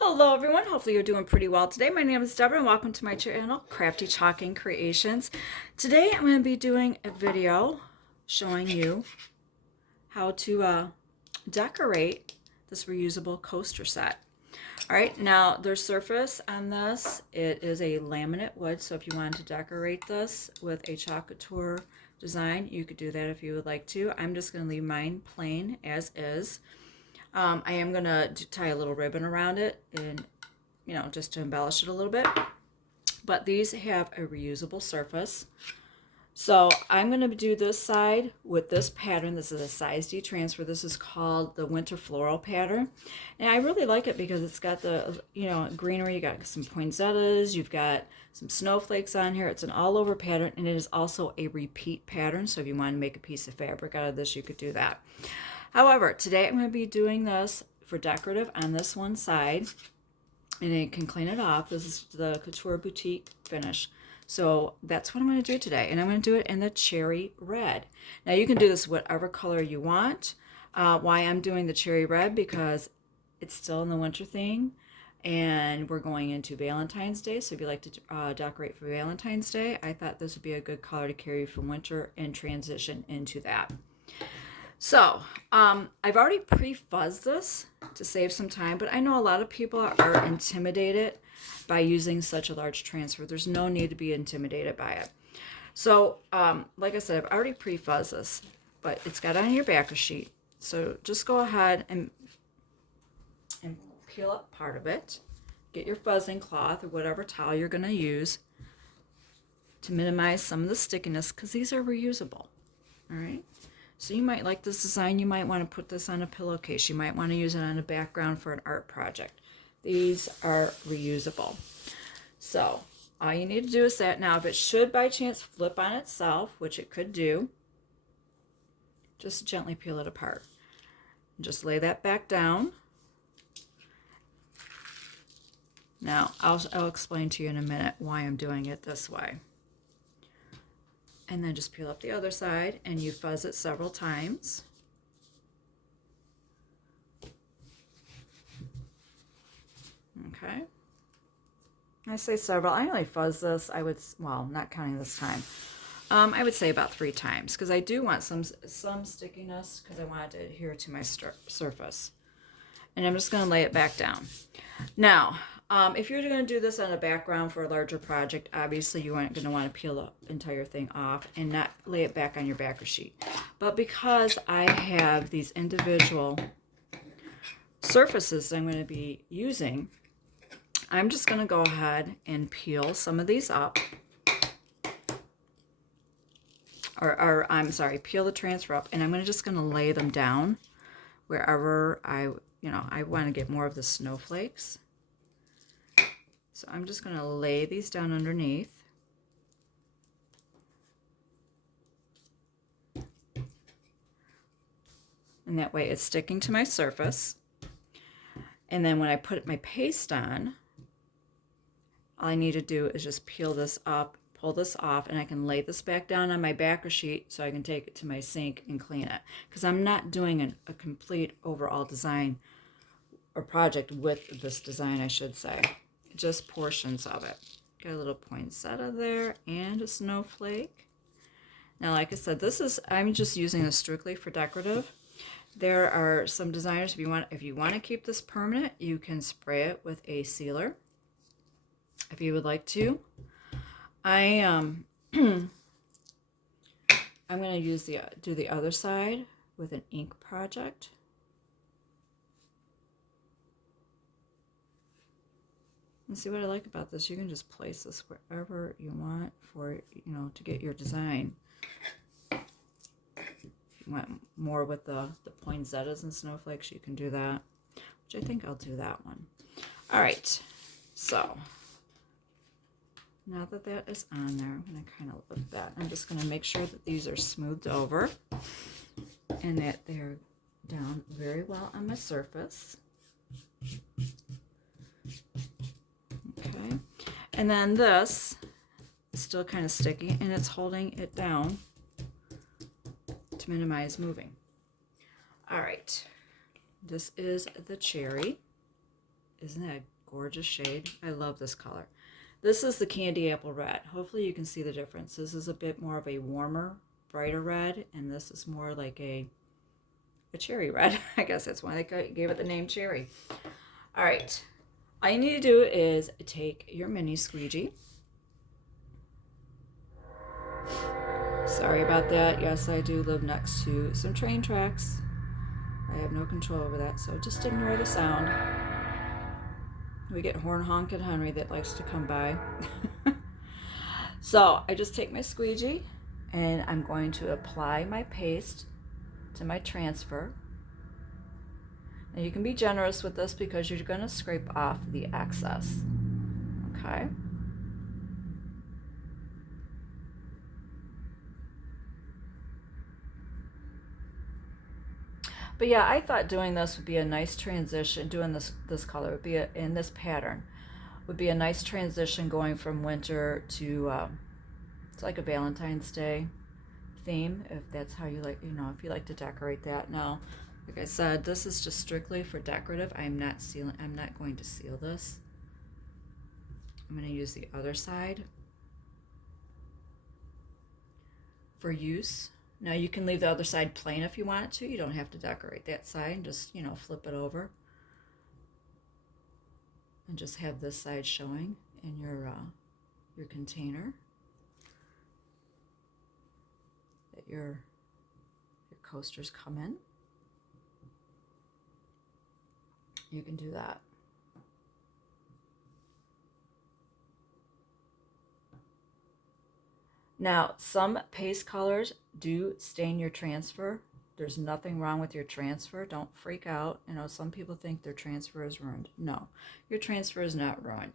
Hello everyone, hopefully you're doing pretty well today. My name is Deborah and welcome to my channel, Crafty Chalking Creations. Today I'm going to be doing a video showing you how to decorate this reusable coaster set. Alright, now there's surface on this. It is a laminate wood, so if you wanted to decorate this with a Chalk Couture design, you could do that if you would like to. I'm just going to leave mine plain as is. I am going to tie a little ribbon around it and, just to embellish it a little bit. But these have a reusable surface. So I'm going to do this side with this pattern. This is a size D transfer. This is called the Winter Floral Pattern. And I really like it because it's got the, greenery. You got some poinsettias. You've got some snowflakes on here. It's an all over pattern, and it is also a repeat pattern. So if you want to make a piece of fabric out of this, you could do that. However, today I'm going to be doing this for decorative on this one side, and you can clean it off. This is the Couture Boutique finish. So that's what I'm going to do today, and I'm going to do it in the cherry red. Now you can do this whatever color you want. Why I'm doing the cherry red, because it's still in the winter theme, and we're going into Valentine's Day. So if you like to decorate for Valentine's Day, I thought this would be a good color to carry from winter and transition into that. So, I've already pre-fuzzed this to save some time, but I know a lot of people are intimidated by using such a large transfer. There's no need to be intimidated by it. So, like I said, I've already pre-fuzzed this, but it's got on your backer sheet. So just go ahead and peel up part of it. Get your fuzzing cloth or whatever towel you're going to use to minimize some of the stickiness, because these are reusable. All right. So you might like this design. You might want to put this on a pillowcase. You might want to use it on a background for an art project. These are reusable. So all you need to do is that. Now, if it should by chance flip on itself, which it could do, just gently peel it apart. Just lay that back down. Now, I'll explain to you in a minute why I'm doing it this way. And then just peel up the other side, and you fuzz it several times. Okay. I say several. I only fuzz this, well, not counting this time. I would say about 3 times, because I do want some stickiness, because I want it to adhere to my surface. And I'm just going to lay it back down. Now, if you're going to do this on a background for a larger project, obviously you aren't going to want to peel the entire thing off and not lay it back on your backer sheet. But because I have these individual surfaces I'm going to be using, I'm just going to go ahead and peel some of these up. I'm sorry, peel the transfer up, and I'm just going to lay them down wherever I want to get more of the snowflakes. So I'm just going to lay these down underneath. And that way it's sticking to my surface. And then when I put my paste on, all I need to do is just peel this up, pull this off, and I can lay this back down on my backer sheet so I can take it to my sink and clean it. Because I'm not doing a complete overall design or project with this design, I should say. Just portions of it. Got a little poinsettia there and a snowflake. Now, like I said, I'm just using this strictly for decorative. There are some designers, if you want to keep this permanent, you can spray it with a sealer if you would like to. I'm going to do the other side with an ink project. And see what I like about this, you can just place this wherever you want for, to get your design. If you want more with the poinsettias and snowflakes, you can do that, which I think I'll do that one. All right, so now that that is on there, I'm going to kind of look that. I'm just going to make sure that these are smoothed over and that they're down very well on my surface. Okay, and then this is still kind of sticky, and it's holding it down to minimize moving. All right, this is the cherry. Isn't that a gorgeous shade? I love this color. This is the Candy Apple Red. Hopefully you can see the difference. This is a bit more of a warmer, brighter red, and this is more like a cherry red. I guess that's why they gave it the name cherry. All right. All you need to do is take your mini squeegee. Sorry about that. Yes, I do live next to some train tracks. I have no control over that, so just ignore the sound. We get horn honking Henry that likes to come by. So I just take my squeegee and I'm going to apply my paste to my transfer. Now you can be generous with this because you're going to scrape off the excess. Okay. But yeah, I thought doing this would be a nice transition. Doing this color would be in this pattern would be a nice transition going from winter to it's like a Valentine's Day theme, if that's how you like, if you like to decorate that. Now, like I said, this is just strictly for decorative. I'm not going to seal this. I'm going to use the other side for use. Now you can leave the other side plain if you want to. You don't have to decorate that side, and just, flip it over. And just have this side showing in your container that your coasters come in. You can do that. Now, some paste colors do stain your transfer. There's nothing wrong with your transfer. Don't freak out. Some people think their transfer is ruined. No, your transfer is not ruined.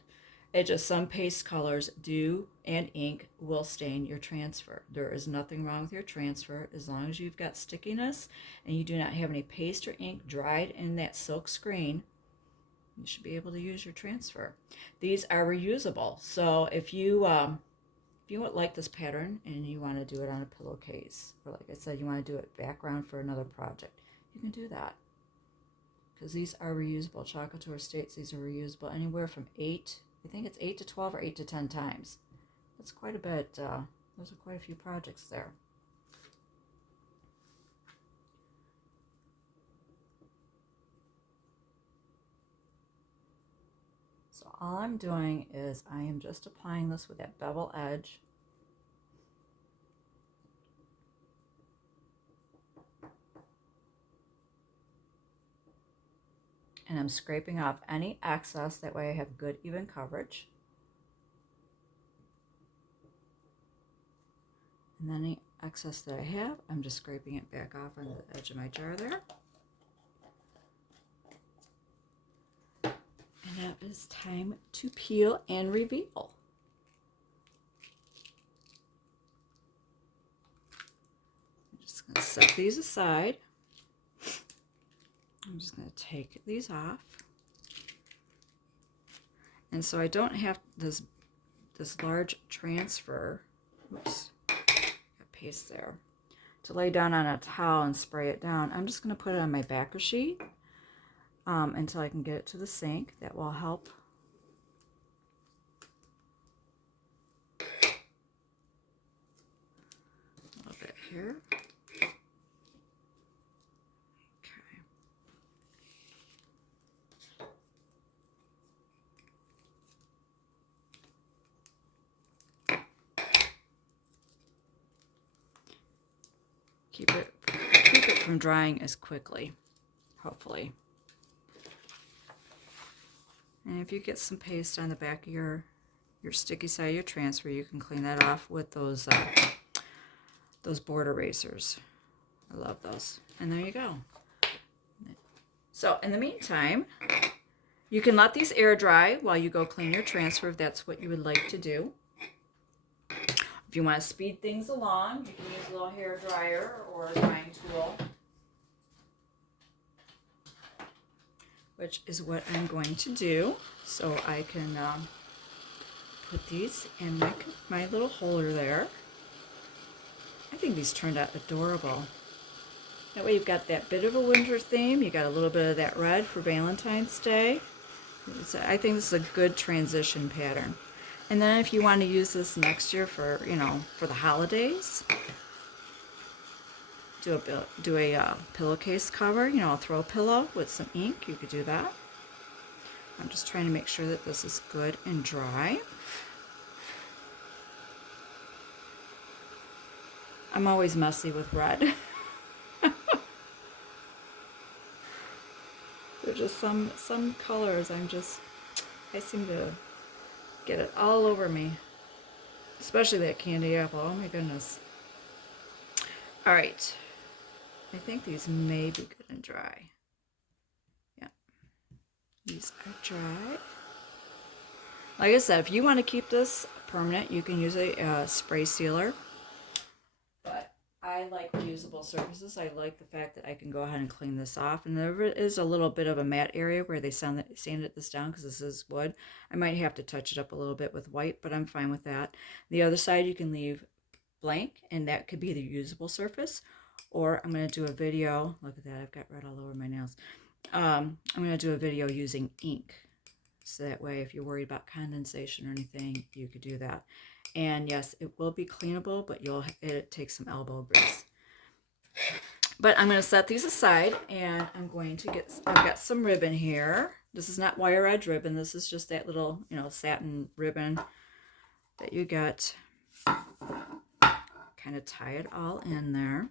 It's just some paste colors do, and ink will stain your transfer. There is nothing wrong with your transfer as long as you've got stickiness and you do not have any paste or ink dried in that silk screen. You should be able to use your transfer. These are reusable. So if you would like this pattern and you want to do it on a pillowcase, or like I said, you want to do it background for another project, you can do that. Because these are reusable. Chalk Couture states these are reusable anywhere from 8 to 12 or 8 to 10 times. That's quite a bit. Those are quite a few projects there. So all I'm doing is I am just applying this with that bevel edge. And I'm scraping off any excess, that way I have good even coverage. And then any excess that I have, I'm just scraping it back off on the edge of my jar there. And now it is time to peel and reveal. I'm just going to set these aside. I'm just going to take these off. And so I don't have this large transfer, oops, got paste there, to lay down on a towel and spray it down. I'm just going to put it on my backer sheet until I can get it to the sink. That will help. A little bit here. Keep it from drying as quickly, hopefully. And if you get some paste on the back of your sticky side of your transfer, you can clean that off with those board erasers. I love those. And there you go. So in the meantime, you can let these air dry while you go clean your transfer if that's what you would like to do. If you want to speed things along, you can use a little hair dryer or a drying tool, which is what I'm going to do. So I can put these in my little holder there. I think these turned out adorable. That way you've got that bit of a winter theme. You got a little bit of that red for Valentine's Day. I think this is a good transition pattern. And then if you want to use this next year for, you know, for the holidays, do a pillowcase cover, you know, a throw pillow with some ink. You could do that. I'm just trying to make sure that this is good and dry. I'm always messy with red. There's just some colors I seem to get it all over me. Especially that candy apple. Oh my goodness. All right. I think these may be good and dry. Yeah. These are dry. Like I said, if you want to keep this permanent, you can use a spray sealer. But I like reusable surfaces. I like the fact that I can go ahead and clean this off. And there is a little bit of a matte area where they sanded this down because this is wood. I might have to touch it up a little bit with white, but I'm fine with that. The other side you can leave blank, and that could be the usable surface. Or I'm going to do a video. Look at that. I've got red all over my nails. I'm going to do a video using ink. So that way, if you're worried about condensation or anything, you could do that. And yes, it will be cleanable, but it takes some elbow grease. But I'm going to set these aside, and I'm going to I've got some ribbon here. This is not wire edge ribbon. This is just that little, you know, satin ribbon that you get. Kind of tie it all in there.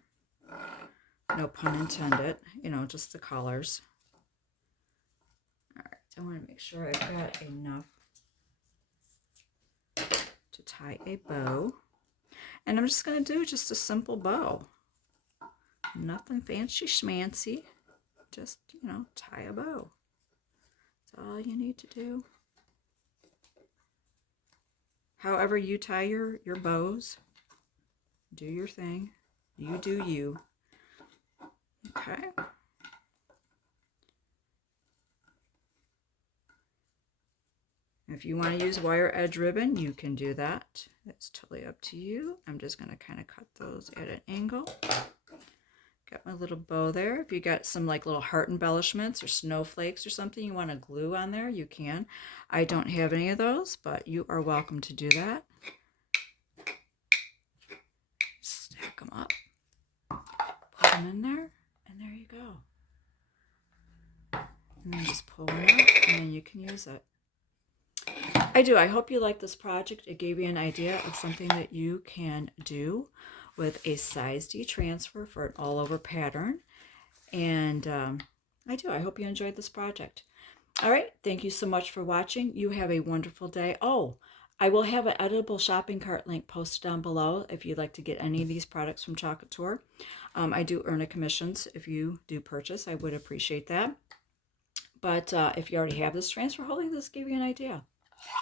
No pun intended, you know, just the colors. All right, I want to make sure I've got enough to tie a bow. And I'm just going to do just a simple bow. Nothing fancy schmancy. Just, you know, tie a bow. That's all you need to do. However you tie your bows, do your thing. You do you. Okay. If you want to use wire edge ribbon, you can do that. It's totally up to you. I'm just going to kind of cut those at an angle. Got my little bow there. If you got some like little heart embellishments or snowflakes or something you want to glue on there, you can. I don't have any of those, but you are welcome to do that. Stack them up. Put them in there, and there you go. And then just pull one out, and then you can use it. I hope you like this project. It gave you an idea of something that you can do with a size D transfer for an all-over pattern. And I hope you enjoyed this project. All right, thank you so much for watching. You have a wonderful day. Oh, I will have an editable shopping cart link posted down below if you'd like to get any of these products from Chalk Couture. I do earn a commissions if you do purchase. I would appreciate that. But if you already have this transfer, hopefully this gave you an idea.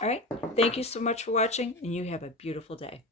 All right, thank you so much for watching, and you have a beautiful day.